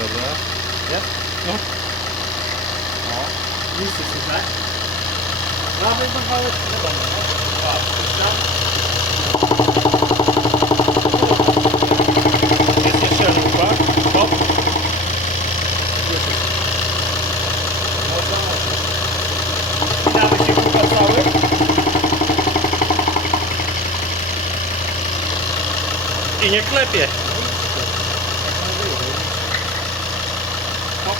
Dobra. Jest? No. O, nisy super. Prawy zawałek, wiadomo, nie? Dwa, puszczam. Jest jeszcze lupa. Hop. Spinamy się kurwa cały. I nie klepie.